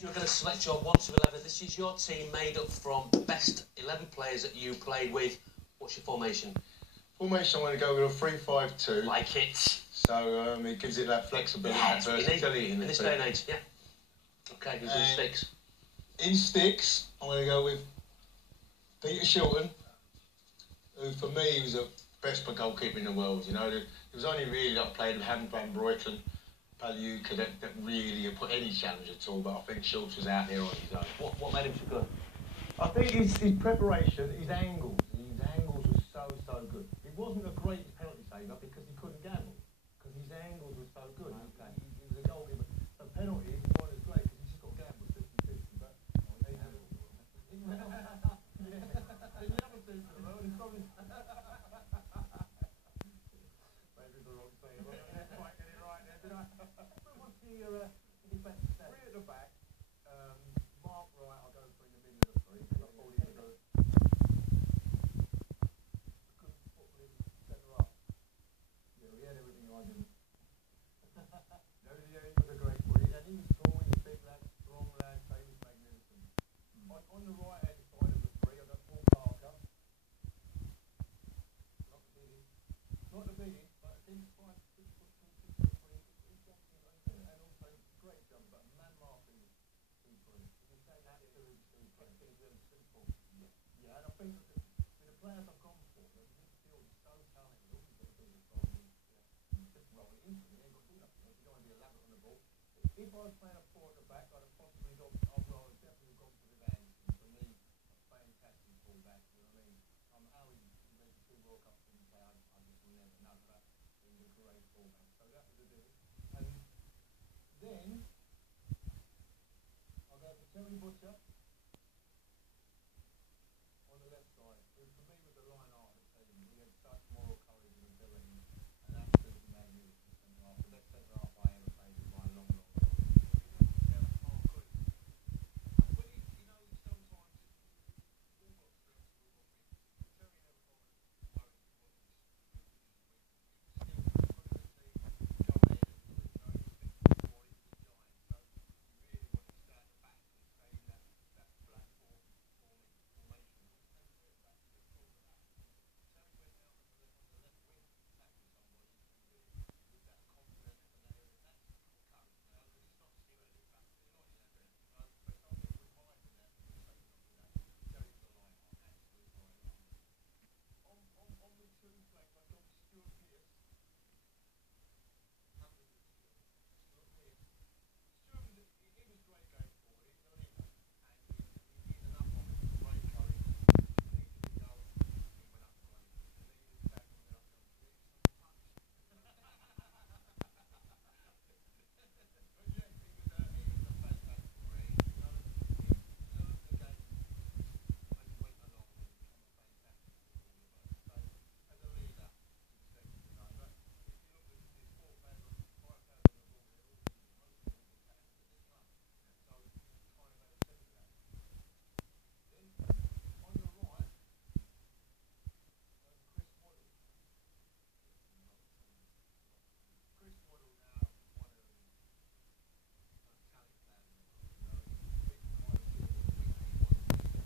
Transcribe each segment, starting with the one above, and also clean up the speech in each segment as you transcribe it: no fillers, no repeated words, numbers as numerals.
You're going to select your 1 to 11. This is your team made up from the best 11 players that you played with. What's your formation? Formation, I'm going to go with a 3-5-2. Like it. So it gives it that flexibility, that versatility in this day and age, yeah. Okay, who's in sticks? In sticks, I'm going to go with Peter Shilton, who for me was the best goalkeeper in the world. You know, there was only really that I played with Hammond Van Breukelen, Pagliuca that really put any challenge at all, but I think Schultz was out there on his own. What made him so good? I think his preparation, his angles were so good. It wasn't the greatest penalty saver because he couldn't gamble, because his angles were so good. Okay. He was a goalkeeper. The penalties weren't as great because he just got gambled 50-50, but in the other two, it's probably... Maybe the wrong thing, but I didn't quite get it right there, did I? What's the defensive set? 3 at the back. Mark Wright, I'll go for in the middle of the 3, because I thought he was a good football centre up. Yeah, he had everything I didn't. No, yeah, he was a great player, and he was tall, he was big lad, strong lad, so he was magnificent. On the right hand side of the 3, I've got Paul Parker. Not the biggest, but I think 5'6", 6'2", 6'3", he's jumping, and also great jumper. Man Martin is 2'3". He's saying absolute 2'3". Simple. Yeah, and I think with the players I've gone for, the midfield is so talented. All you've got to do is roll in, just roll it into it. You ain't got to do nothing. You don't want to be elaborate on the ball. If I was playing a 4 at the back, I'd have possibly gone. I would have definitely gone for the Anderson. For me, a fantastic fullback. You know what I mean? How he made the 2 World Cups in the UK, I just will never know. But he was a great fullback. So that was a deal. And then I'll go for Terry Butcher on the left side, who for me was the line art of the team. He had such moral courage and ability, and absolutely magnificent centre half. The best centre half I ever played with by a long, long shot.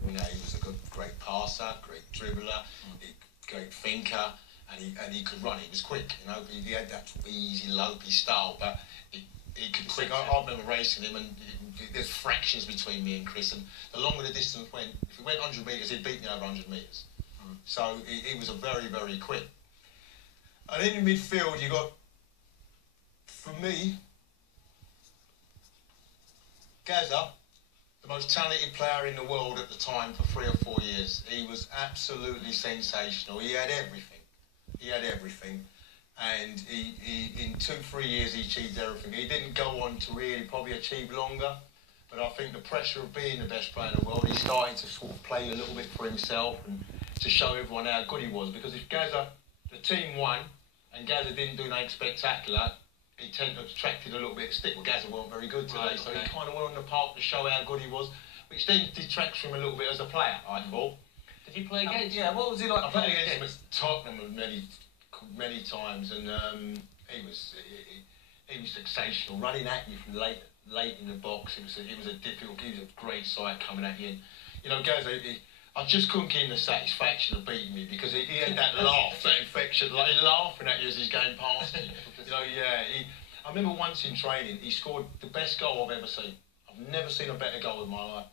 You know, he was a great passer, great dribbler, great thinker, and he could run. He was quick, you know. He had that easy, lopey style, but he could quick. I remember racing him, and there's fractions between me and Chris. And the longer the distance went, if he went 100 metres, he'd beat me over 100 metres. So he was a very, very quick. And in the midfield, you got, for me, Gazza, the most talented player in the world at the time for 3 or 4 years. He was absolutely sensational. He had everything. He had everything. And in 2-3 years, he achieved everything. He didn't go on to really probably achieve longer, but I think the pressure of being the best player in the world, he started to sort of play a little bit for himself and to show everyone how good he was. Because if Gazza, the team won, and Gazza didn't do anything spectacular, he tended to attract a little bit of stick. Well, Gazza weren't very good today, so he kind of went on the park to show how good he was, which then detracts from him a little bit as a player, I thought. Did you play against him? Yeah, what was he like? I played against him at Tottenham many times, and he was sensational, running at you from late late in the box. It was a difficult. He was a great sight coming at you. And, you know, Gaz, I just couldn't give him the satisfaction of beating me because he had that laugh, that infection, like he's laughing at you as he's going past you. You know, yeah. I remember once in training, he scored the best goal I've ever seen. I've never seen a better goal in my life.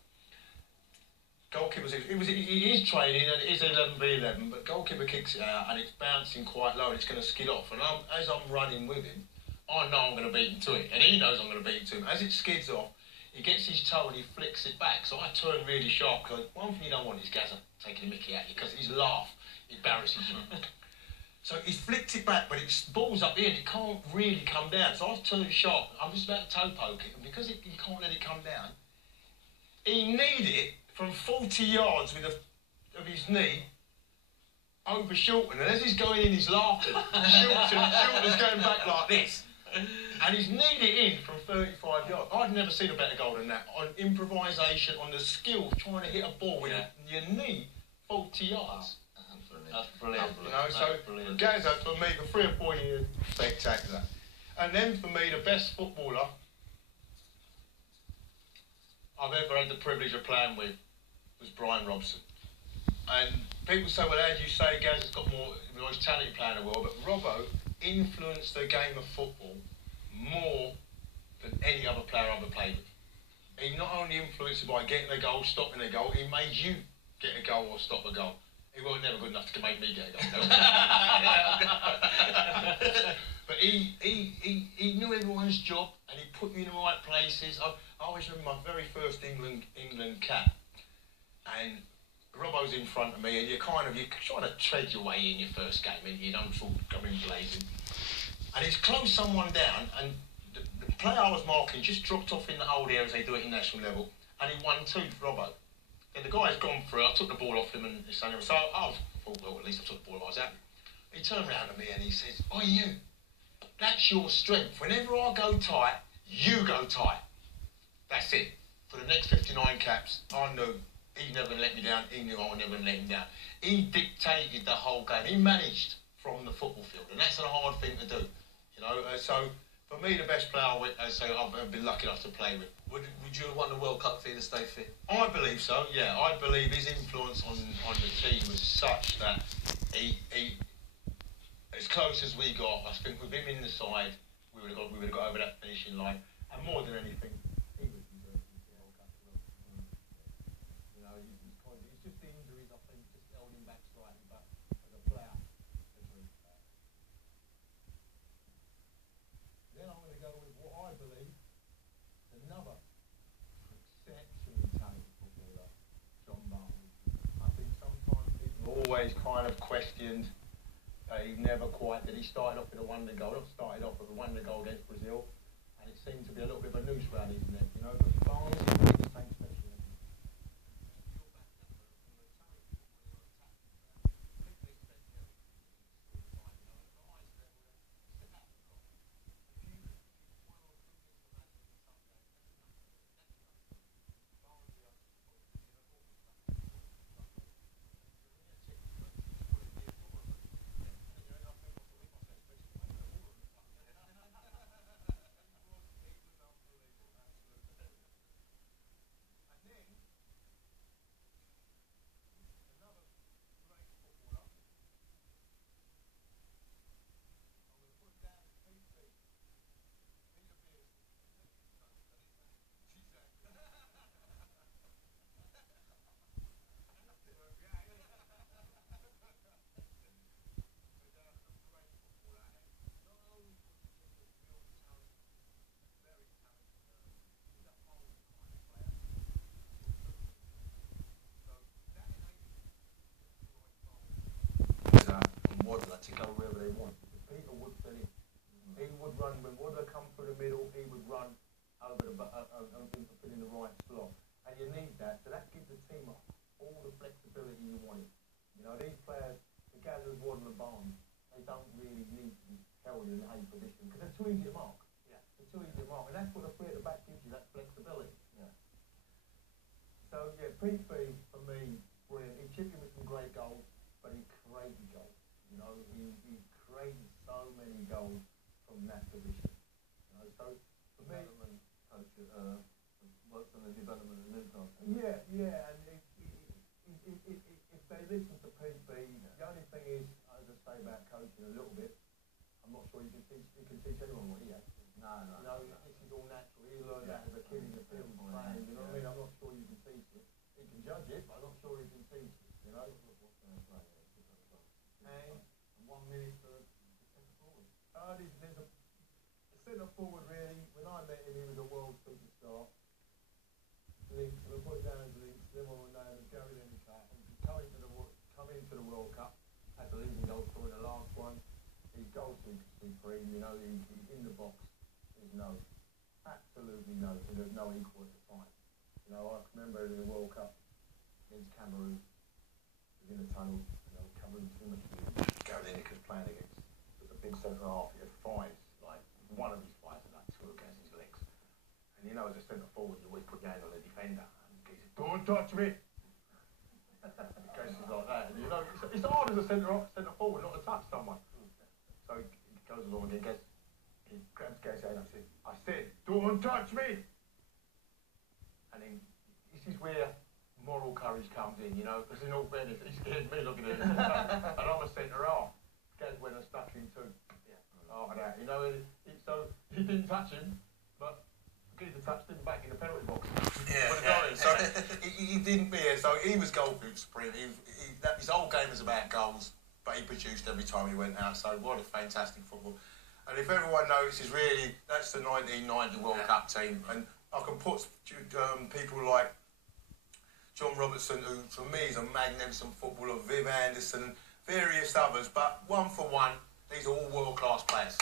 Goalkeeper, he is training and it is 11v11, but goalkeeper kicks it out and it's bouncing quite low and it's going to skid off. And as I'm running with him, I know I'm going to beat him to it, and he knows I'm going to beat him to him. As it skids off, he gets his toe and he flicks it back. So I turn really sharp because one thing you don't want is Gazza taking a mickey at you because his laugh embarrasses you. So he flicked it back, but it's balls up here and it can't really come down. So I turned sharp. I'm just about to toe poke it, and because he can't let it come down, he kneed it from 40 yards with of his knee over Shilton, and as he's going in, he's laughing. Shilton's going back like this, and he's kneed it in from 35 yards. I've never seen a better goal than that. On improvisation, on the skill of trying to hit a ball with your knee 40 yards. That's brilliant. You know, so Gazza, for me, for 3 or 4 years, spectacular. And then for me, the best footballer I've ever had the privilege of playing with was Brian Robson. And people say, well, how do you say Gazza's got the most talented player in the world? But Robbo influenced the game of football more than any other player I've ever played with. He not only influenced it by getting a goal, stopping a goal, he made you get a goal or stop a goal. He wasn't never good enough to make me get a goal. But he knew everyone's job and he put you in the right places. I always remember my very first England cap, and Robbo's in front of me, and you're trying to tread your way in your first game, and you don't sort of come in blazing. And he's closed someone down, and the player I was marking just dropped off in the old area as they do it in national level, and he won 2 for Robbo. And the guy's gone through, I took the ball off him, and so I thought, well, at least I took the ball I was at. He turned around to me and he says, "Oh, you, that's your strength. Whenever I go tight, you go tight." That's it. For the next 59 caps, I knew he never let me down. He knew I would never let him down. He dictated the whole game. He managed from the football field, and that's a hard thing to do. You know, so for me, the best player I've been lucky enough to play with. Would you have won the World Cup for you to stay fit? I believe so. Yeah, I believe his influence on the team was such that he as close as we got. I think with him in the side, we would have got over that finishing line, and more than anything, he was deserving of the World Cup. You know, it's just the injuries, I think, just held him back slightly, but as a player, then I'm going to go with what I believe is another exceptionally talented footballer, John Barnes. I think sometimes people always kind of questioned that he never quite did. He started off with a wonder goal, against Brazil, and it seemed to be a little bit of a noose around his neck, you know, but Barnes is the same special. Wadler to go wherever they want. Peter would fill in. He would run when Wadler come through the middle. He would run over the fill in the right slot, and you need that. So that gives the team all the flexibility you wanted. You know, these players, the Gazzers, Wadler, and Barnes, they don't really need to be held in a position because they're too easy to mark. Yeah, they're too easy to mark, and that's what the three at the back gives you, that flexibility. Yeah. So yeah, Pete B for me, brilliant. He chipped in with some great goals, but he created goals. You know, he created so many goals from that position. You know, so for me, coach works on the development of Newcastle. Yeah, yeah, and if they listen to Pete Bee, the only thing is, as I say about coaching a little bit, I'm not sure you can teach anyone what he has. No. This is all natural. He learned that as a kid in the field playing. You know what I mean? I'm not sure you can teach it. He can judge it, but I'm not sure he can teach it. You know. And 1 minute for the centre forward. There's a centre forward really. When I met him, he was a world superstar. Links, and I put it down as links. Then we were known as Gary Lineker, and come into the World Cup as a leading goal scorer in the last one. His goal supreme, you know, he's in the box. There's absolutely no, there's no equal at the time. You know, I remember in the World Cup against Cameroon, he was in the tunnel, you know, Cameroon team Gary Lineker's playing against the big centre half. He had fives, like one of his fives and like two against his legs. And you know, as a centre forward, you always put your hand on the defender. And he says, "Don't touch me." In cases like that, and you know, it's hard as a centre forward not to touch someone. So he goes along and he grabs Gary's hand and I said, "Don't touch me." And then this is where moral courage comes in, you know, because in all fairness, he scared me looking at it. And I'm a centre half. Gaz went and stuck him too. After that, you know, so he didn't touch him, but Geezer touched him back in the penalty box. So he didn't, so he was goal supreme. His whole game was about goals, but he produced every time he went out. So what a fantastic football. And if everyone notices, really, that's the 1990 World Cup team. And I can put people like John Robertson, who for me is a magnificent footballer, Viv Anderson, various others, but one for one, these are all world-class players.